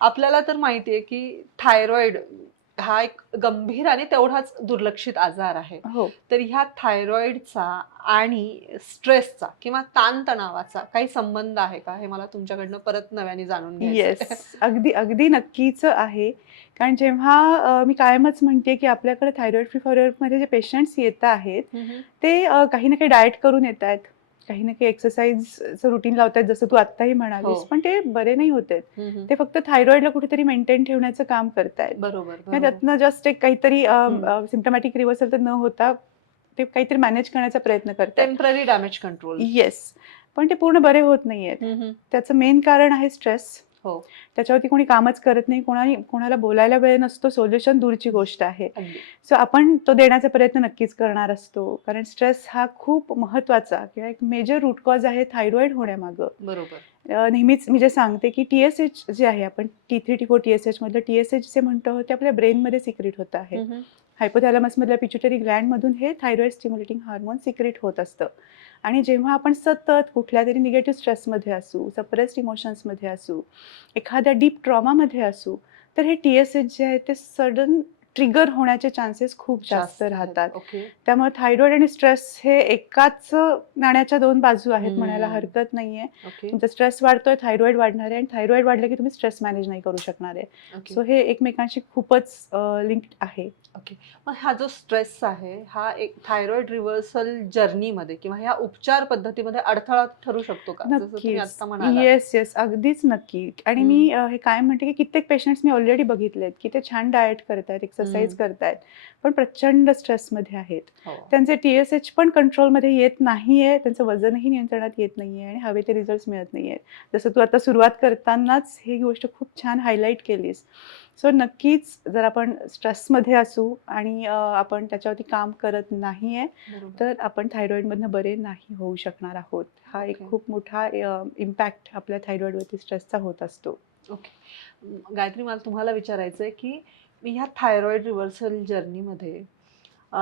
आपल्याला तर माहिती आहे की थायरॉइड हा एक गंभीर आणि तेवढाच दुर्लक्षित आजार आहे. हो. तर ह्या थायरॉइडचा आणि स्ट्रेसचा किंवा ताणतणावाचा काही संबंध आहे का? हे मला तुमच्याकडनं परत नव्याने जाणून येस. घ्यायचंय. अगदी, अगदी नक्कीच आहे. कारण जेव्हा मी कायमच म्हणते, की आपल्याकडे थायरॉईड फ्री फॉरएव्हरमध्ये जे पेशंट्स येत आहेत, हं, हं. ते काही ना काही डाएट करून येतायत. काही ना काही एक्सरसाइजचं रुटीन लावतायत, जसं तू आत्ताही हो. म्हणालीस. पण ते बरे नाही होत आहेत. हं, हं. ते फक्त थायरॉईडला कुठेतरी मेंटेन ठेवण्याचं काम करतायत. बरोबर, किंवा बरोबर. त्यातनं जस्ट एक काहीतरी हं. सिम्प्टमॅटिक रिव्हर्सल तर न होता, ते काहीतरी मॅनेज करण्याचा प्रयत्न करतायत. Temporary damage control. येस. पण ते पूर्ण बरे होत नाहीयेत. हं, हं. त्याचं मेन कारण आहे स्ट्रेस. हो. त्याच्यावरती कोणी कामच करत नाही. कोणाला बोलायला वेळ नसतो. सोल्युशन दूरची गोष्ट आहे. अगदी. सो आपण तो देण्याचा प्रयत्न नक्कीच करणार असतो. कारण स्ट्रेस हा खूप महत्त्वाचा किंवा एक मेजर रूट कॉज आहे थायरॉईड होण्यामागं. बरोबर. नेहमीच मी जे सांगते, की TSH जे आहे आपण T3, T4 TSH मधलं TSH जे म्हणतो ते आपल्या ब्रेनमध्ये सिक्रेट होत आहे. हं, हं. हायपोथॅलॅमसमधल्या पिट्युटरी ग्लँडमधून हे थायरॉईड स्टिम्युलेटिंग हार्मोन सिक्रेट होत असतं. आणि जेव्हा आपण सतत कुठल्यातरी निगेटिव्ह स्ट्रेसमध्ये असू, सप्रेस्ड इमोशन्समध्ये असू, एखाद्या डीप ट्रॉमामध्ये असू, तर हे TSH जे आहे ते सडन ट्रिगर होण्याचे चान्सेस खूप जास्त आहेत. राहतात. ओके. त्यामुळे थायरॉईड आणि स्ट्रेस हे एकाच नाण्याच्या दोन बाजू आहेत म्हणायला हं. हरकत नाहीये. ओके. तुमचा स्ट्रेस वाढतोय, थायरॉईड वाढणार आहे आणि थायरॉईड वाढलं की तुम्ही स्ट्रेस मॅनेज नाही करू शकणार आहे. ओके. सो हे एकमेकांशी खूपच लिंक्ड आहे. ओके. मग हा जो स्ट्रेस आहे, हा एक थायरॉइड रिव्हर्सल जर्नीमध्ये किंवा ह्या उपचार पद्धतीमध्ये अडथळा ठरू शकतो का? जसं तुम्ही नक्कीच. आत्ता म्हणालात. Yes, yes. अगदीच नक्की. आणि हं. मी हे कायम म्हणते, की कित्येक पेशंट्स मी ऑलरेडी बघितलेत, की ते छान डाएट करतायत, एक्सरसाइज हं. करतायत, पण प्रचंड स्ट्रेसमध्ये आहेत. हो. त्यांचे TSH पण कंट्रोलमध्ये येत नाहीये, त्यांचं वजनही नियंत्रणात येत नाहीये आणि हवे ते रिझल्ट्स मिळत नाहीयेत. जसं तू आता सुरुवात करतानाच ही गोष्ट खूप छान हायलाइट केलीस. सो नक्कीच जर आपण स्ट्रेसमध्ये असू आणि आपण त्याच्यावरती काम करत नाहीये, बरोबर. तर आपण थायरॉईडमधनं बरे नाही होऊ शकणार आहोत. हा एक ओके. खूप मोठा इम्पॅक्ट आपल्या थायरॉईडवरती स्ट्रेसचा होत असतो. ओके. गायत्री, मला तुम्हाला विचारायचंय, की ह्या थायरॉइड रिव्हर्सल जर्नीमध्ये अ,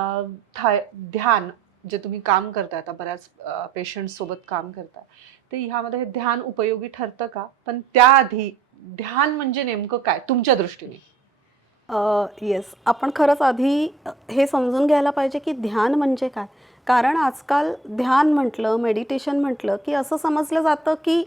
ध्यान जे तुम्ही काम करताय, आता बऱ्याच पेशंट्स सोबत काम करताय, तर ह्यामध्ये हे ध्यान उपयोगी ठरतं का? पण त्याआधी ध्यान म्हणजे नेमकं काय तुमच्या दृष्टीने? येस. आपण खरंच आधी हे समजून घ्यायला पाहिजे की ध्यान म्हणजे काय? कारण आजकाल ध्यान म्हटलं, मेडिटेशन म्हटलं, की असं समजलं जातं की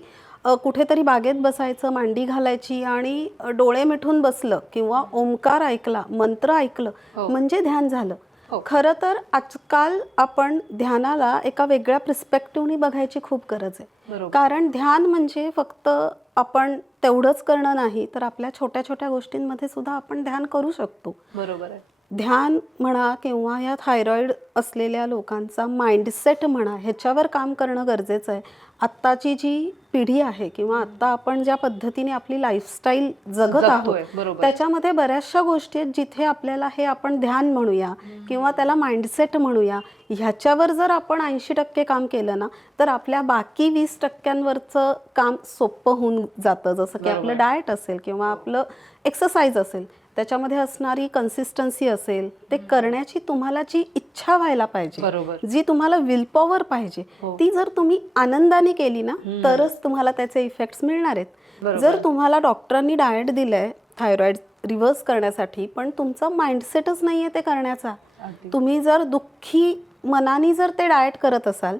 कुठेतरी बागेत बसायचं, मांडी घालायची आणि डोळे मिटून बसलं किंवा ओंकार ऐकला, मंत्र ऐकलं हो. म्हणजे ध्यान झालं. हो. खरं तर आजकाल आपण ध्यानाला एका वेगळ्या पर्स्पेक्टिव्हनी बघायची खूप गरज आहे. बरोबर. कारण ध्यान म्हणजे फक्त आपण तेवढंच करणं नाही, तर आपल्या छोट्या छोट्या गोष्टींमध्ये सुद्धा आपण ध्यान करू शकतो. बरोबर आहे. ध्यान म्हणा किंवा या थायरॉईड असलेल्या लोकांचा माइंडसेट म्हणा, ह्याच्यावर काम करणं गरजेचं आहे. आत्ताची जी पिढी आहे किंवा आत्ता आपण ज्या पद्धतीने आपली लाईफस्टाईल जगत आहोत, जगतोय. बरोबर. त्याच्यामध्ये बऱ्याचशा गोष्टी आहेत जिथे आपल्याला हे आपण ध्यान म्हणूया किंवा त्याला माइंडसेट म्हणूया, ह्याच्यावर जर आपण 80% काम केलं ना, तर आपल्या बाकी 20%वरचं काम सोपं होऊन जातं. जसं की बरोबर. आपलं डाएट असेल किंवा आपलं एक्सरसाइज असेल, त्याच्यामध्ये असणारी कन्सिस्टन्सी असेल, ते करण्याची तुम्हाला जी इच्छा व्हायला पाहिजे, बरोबर. जी तुम्हाला विल पॉवर पाहिजे, हो. ती जर तुम्ही आनंदाने केली ना, तरच तुम्हाला त्याचे इफेक्ट्स मिळणार आहेत. बरोबर. जर तुम्हाला डॉक्टरांनी डाएट दिलंय थायरॉईड रिव्हर्स करण्यासाठी, पण तुमचा माइंडसेटच नाही आहे ते करण्याचा, अगदी. तुम्ही जर दुःखी मनाने जर ते डाएट करत असाल,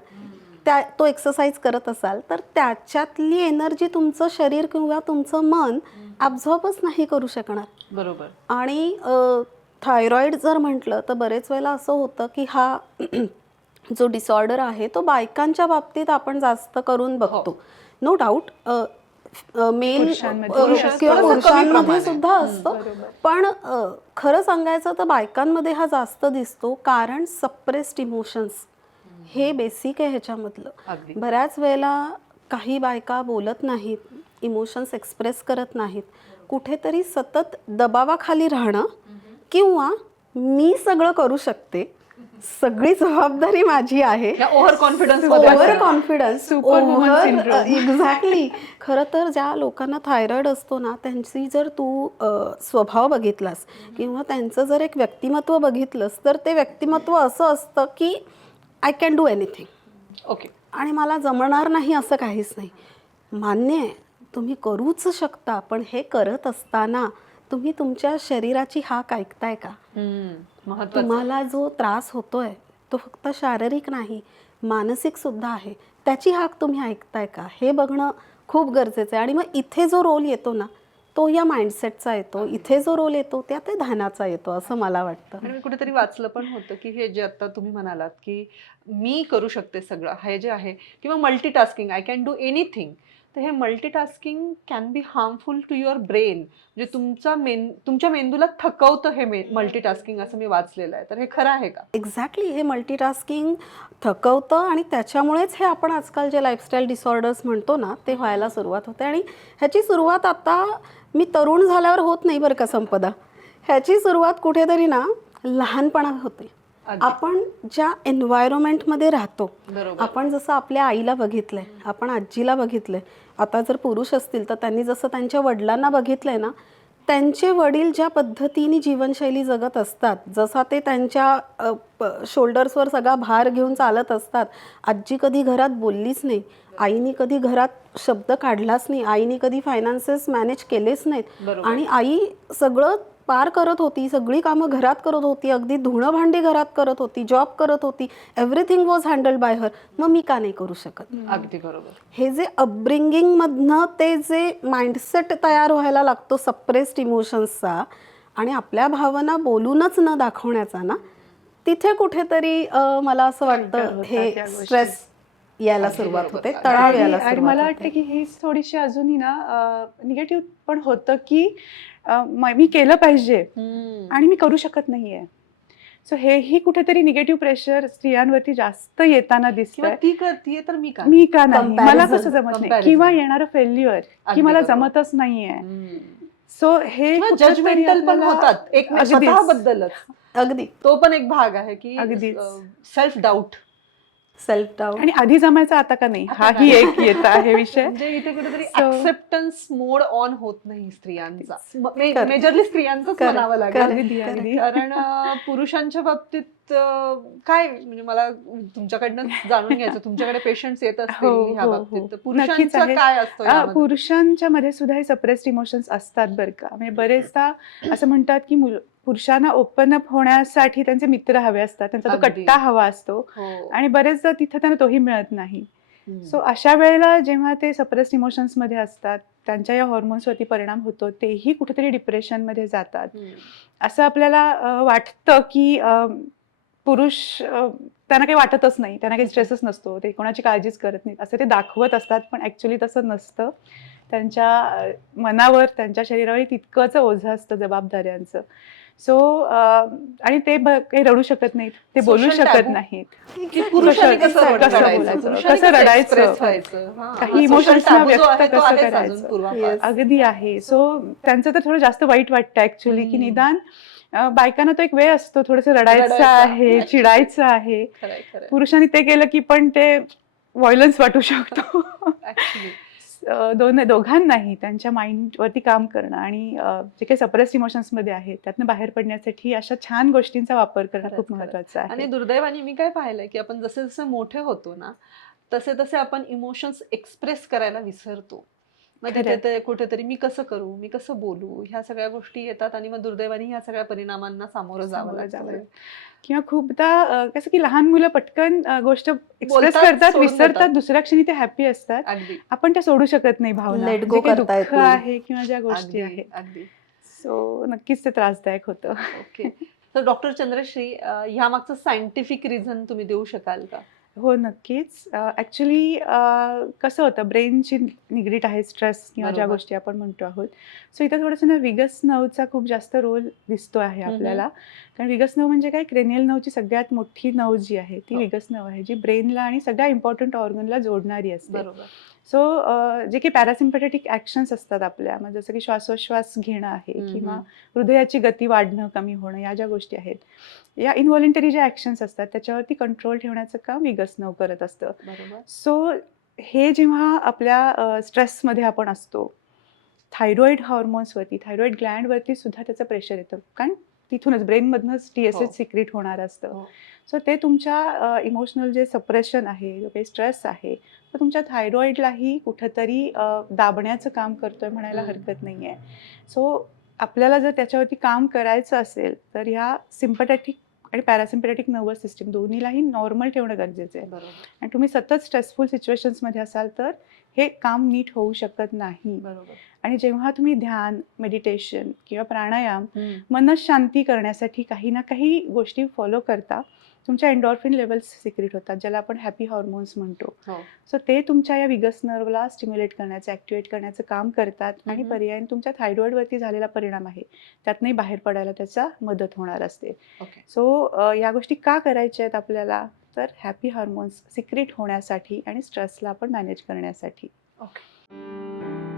तो एक्सरसाइज करत असाल, तर त्याच्यातली एनर्जी तुमचं शरीर किंवा तुमचं मन ॲब्झॉर्बच नाही करू शकणार. बरोबर. आणि थायरॉईड जर म्हटलं तर बरेच वेळेला असं होतं की हा जो डिसऑर्डर आहे तो बायकांच्या बाबतीत आपण जास्त करून बघतो. नो डाऊट मेल पुरुषांमध्ये किंवा थोडंसं कमी पुरुषांमध्ये प्रमाणे. सुद्धा असतं, पण खरं सांगायचं तर बायकांमध्ये हा जास्त दिसतो. कारण सप्रेस्ड इमोशन्स हे बेसिक आहे ह्याच्यामधलं. अगदी. बऱ्याच वेळेला काही बायका बोलत नाहीत, इमोशन्स एक्सप्रेस करत नाहीत, कुठेतरी सतत दबावाखाली राहणं किंवा मी सगळं करू शकते, सगळी जबाबदारी माझी आहे, over confidence over confidence, Superwoman syndrome. Exactly. खरं तर ज्या लोकांना थायरॉईड असतो ना, त्यांची जर तू स्वभाव बघितलास किंवा त्यांचं जर एक व्यक्तिमत्व बघितलंस, तर ते व्यक्तिमत्व असं असतं की I can do anything. Okay. आणि मला जमणार नाही असं काहीच नाही. मान्य आहे, तुम्ही करूच शकता, पण हे करत असताना तुम्ही तुमच्या शरीराची हाक ऐकताय का? महत्वाचं. तुम्हाला जो त्रास होतोय तो फक्त शारीरिक नाही, मानसिक सुद्धा आहे. त्याची हाक तुम्ही ऐकताय का? हे बघणं खूप गरजेचं आहे. आणि मग इथे जो रोल येतो ना, तो या माइंडसेटचा येतो. इथे जो रोल येतो त्या ते ध्यानाचा येतो, असं मला वाटतं. आणि मी कुठेतरी वाचलं पण होतं की हे जे आता तुम्ही म्हणालात की मी करू शकते सगळं, हे जे आहे किंवा multitasking, I can do anything, तर हे multitasking can be harmful to your brain. म्हणजे तुमच्या मेंदूला थकवतं हे मल्टीटास्किंग, असं मी वाचलेलं आहे. तर हे खरं आहे का? एक्झॅक्टली, हे मल्टीटास्किंग थकवतं आणि त्याच्यामुळेच हे आपण आजकाल जे लाईफस्टाईल डिसऑर्डर्स म्हणतो ना, ते व्हायला सुरुवात होते. आणि ह्याची सुरुवात आता मी तरुण झाल्यावर होत नाही बरं का संपदा. ह्याची सुरुवात कुठेतरी ना लहानपणा होते. अगदी. आपण ज्या एन्व्हायरमेंटमध्ये राहतो, बरोबर. आपण जसं आपल्या आईला बघितलंय, आपण आजीला बघितलंय, आता जर पुरुष असतील तर त्यांनी जसं त्यांच्या वडिलांना बघितलंय ना, त्यांचे वडील ज्या पद्धतीने जीवनशैली जगत असतात, जसा ते त्यांच्या शोल्डर्सवर सगळा भार घेऊन चालत असतात. आजी कधी घरात बोललीच नाही, आईनी कधी घरात शब्द काढलाच नाही, आईनी कधी फायनान्सेस मॅनेज केलेच नाहीत. बरोबर. आणि आई सगळं पार करत होती, सगळी कामं घरात करत होती, अगदी धुणं भांडी घरात करत होती, जॉब करत होती, एव्हरीथिंग वॉज हँडल्ड बाय हर. मग मी का नाही करू शकत? अगदी बरोबर. हे जे अपब्रिंगिंगमधनं ते जे माइंडसेट तयार व्हायला लागतो सप्रेस्ड इमोशन्सचा आणि आपल्या भावना बोलूनच न दाखवण्याचा ना, तिथे कुठेतरी मला असं वाटतं होतात हे त्या गोष्टी. स्ट्रेस यायला अगदी सुरुवात बरोबर. होते, आणि- तणाव आणि यायला आणि सुरुवात मला होते. वाटतं की हीच थोडीशी अजूनही ना निगेटिव्ह पण होतं की मी केलं पाहिजे आणि मी करू शकत नाहीये. सो हेही कुठेतरी निगेटिव्ह प्रेशर स्त्रियांवरती जास्त येताना किंवा दिसतंय. ती करतीये तर मी का मी का नाही, मला Comparison. कसं जमत नाही, Comparison. किंवा येणारं फेल्युअर की अगदी मला बरोबर. जमतच नाहीये. नाही? सो हे किंवा कुठेतरी जजमेंटल पण आपल्याला- होतात एक अगदीच. स्वतःबद्दलच. अगदी तो पण एक भाग आहे की अगदीच. Self doubt. Self doubt. आणि आधी जमायचं आता का नाही, आता हाही काय? एक येत आहे विषय. म्हणजे इथे कुठेतरी So- ऍक्सेप्टन्स मोड ऑन होत नाही स्त्रियांचा. Correct. मेजरली स्त्रियांचंच Correct. म्हणावं लागेल. Correct. अगदी अगदी. कारण पुरुषांच्या बाबतीत काय म्हणजे मला तुमच्याकडनं जाणून घ्यायचं, तुमच्याकडे पेशंट्स येत असतील हो, ह्या हो, बाबतीत, हो. तर नक्कीच पुरुषांचं आहे. काय असतं यामध्ये? पुरुषांच्या मध्ये सुद्धा हे सप्रेस्ड इमोशन्स असतात बरं का. म्हणजे बरेचदा असं म्हणतात की पुरुषांना ओपन अप होण्यासाठी त्यांचे मित्र हवे असतात, त्यांचा तो अगदी. कट्टा हवा असतो हो. आणि बरेचदा तिथे त्यांना तोही मिळत नाही. हम्म. सो अशा वेळेला जेव्हा ते सप्रेस्ड इमोशन्स मध्ये असतात, त्यांच्या या हॉर्मोन्सवरती परिणाम होतो, तेही कुठेतरी डिप्रेशन मध्ये जातात. हम्म. असं आपल्याला वाटतं की पुरुष त्यांना काही वाटतच नाही, त्यांना काही स्ट्रेसच नसतो, ते कोणाची काळजीच करत नाहीत असं ते दाखवत असतात, पण ऍक्च्युली तसं नसतं. त्यांच्या मनावर, त्यांच्या शरीरावर तितकंच ओझं असतं जबाबदाऱ्यांचं. सो आणि ते काही रडू शकत नाहीत, ते बोलू Social शकत taboo. नाहीत. की पुरुषांनी कसं कसं रडायचं, बोलायचं, पुरुषांनी कसं रडायचं, express व्हायचं. हा, काही हा social इमोशन्सना taboo जो व्यक्त आहे, तो कसं आहेच करायचं. अजून पूर्वापार. Yes. अगदी आहे. सो त्यांचं तर थोडं जास्त वाईट वाटतं ऍक्च्युली की निदान बायकांना तो एक वेळ असतो, थोडंसं रडायचं रडायचा. आहे, Actually. चिडायचं आहे. खरंय, खरंय. पुरुषांनी ते केलं की पण ते व्हायलन्स वाटू शकतो. Actually. दोघांनाही त्यांच्या माइंडवरती काम करणं आणि जे काही सप्रेस्ड इमोशन्स मध्ये आहे त्यातनं बाहेर पडण्यासाठी अशा छान गोष्टींचा वापर करणं खरंच, खूप खरंच. महत्वाचं आणि आहे. दुर्दैवाने मी काय पाहिलंय की आपण जसे जसे मोठे होतो ना, तसे तसे आपण इमोशन्स एक्सप्रेस करायला विसरतो. मग तिथे खरंय. ते कुठेतरी मी कसं करू, मी कसं बोलू, ह्या सगळ्या गोष्टी येतात आणि मग दुर्दैवाने ह्या सगळ्या परिणामांना सामोरं जावं सामोरं जावं लागतं. किंवा खूपदा कसं की लहान मुलं पटकन गोष्ट एक्सप्रेस बोलतात, करतात, सोडून विसरतात, देतात. दुसऱ्या क्षणी ते हॅपी असतात. अगदी आपण त्या सोडू शकत नाही भावना, Let जे go काही करता येत दुःख नाही. आहे किंवा ज्या गोष्टी अगदी आहेत. अगदी. सो नक्कीच ते त्रासदायक होतं. ओके. तर डॉक्टर चंद्रश्री, ह्या मागचं सायंटिफिक रिझन तुम्ही देऊ शकाल का? हो, नक्कीच. ॲक्च्युली कसं होतं, ब्रेनशी निगडीत आहे स्ट्रेस किंवा ज्या बरोबर. गोष्टी आपण म्हणतो आहोत. सो इथं थोडंसं ना विगस नर्वचा खूप जास्त रोल दिसतो आहे आपल्याला. कारण विगस नर्व म्हणजे काय, क्रेनियल नर्वची सगळ्यात मोठी नर्व जी आहे ती हो. विगस नर्व आहे, जी ब्रेनला आणि सगळ्या इम्पॉर्टंट ऑर्गनला जोडणारी असते. बरोबर. सो जे काही पॅरासिम्पॅथेटिक ॲक्शन्स असतात आपल्या, म्हणजे जसं की श्वासोच्छ्वास घेणं आहे किंवा हृदयाची गती वाढणं, कमी होणं, या ज्या गोष्टी आहेत, या इनव्हॉलंटरी ज्या ॲक्शन्स असतात त्याच्यावरती कंट्रोल ठेवण्याचं काम विगस नर्व करत असतं. बरोबर. सो हे जेव्हा आपल्या स्ट्रेसमध्ये आपण असतो, थायरॉइड हॉर्मोन्सवरती, थायरॉइड ग्लँडवरती सुद्धा त्याचं प्रेशर येतं, कारण तिथूनच ब्रेनमधनंच हो. TSH सिक्रेट होणार असतं. हो. सो ते तुमच्या इमोशनल जे सप्रेशन आहे, जो काही स्ट्रेस आहे, तर तुमच्या थायरॉइडलाही कुठंतरी दाबण्याचं काम करतोय म्हणायला हम्म. हरकत नाही आहे. सो आपल्याला जर त्याच्यावरती काम करायचं असेल तर ह्या सिम्पथॅटिक आणि पॅरासिम्पॅथेटिक नर्वस सिस्टीम दोन्हीलाही नॉर्मल ठेवणं गरजेचं आहे. बरोबर आणि तुम्ही सतत स्ट्रेसफुल सिच्युएशन्समध्ये असाल तर हे काम नीट होऊ शकत नाही. बरोबर आणि जेव्हा तुम्ही ध्यान, मेडिटेशन किंवा प्राणायाम हम्म. मनशांती करण्यासाठी काही ना काही गोष्टी फॉलो करता, तुमच्या एन्डॉर्फिन लेवल्स सिक्रेट होतात, ज्याला आपण हॅपी हॉर्मोन्स म्हणतो. हो सो ते तुमच्या या विगस नर्वला स्टिम्युलेट करण्याचं, ॲक्टिवेट करण्याचं काम करतात आणि हम्म. पर्यायी तुमच्या थायरॉइडवरती झालेला परिणाम आहे त्यातनंही बाहेर पडायला त्याचा मदत होणार असते. ओके सो या गोष्टी का करायच्या आहेत आपल्याला, तर हॅपी हार्मोन्स सिक्रेट होण्यासाठी आणि स्ट्रेसला आपण मॅनेज करण्यासाठी. ओके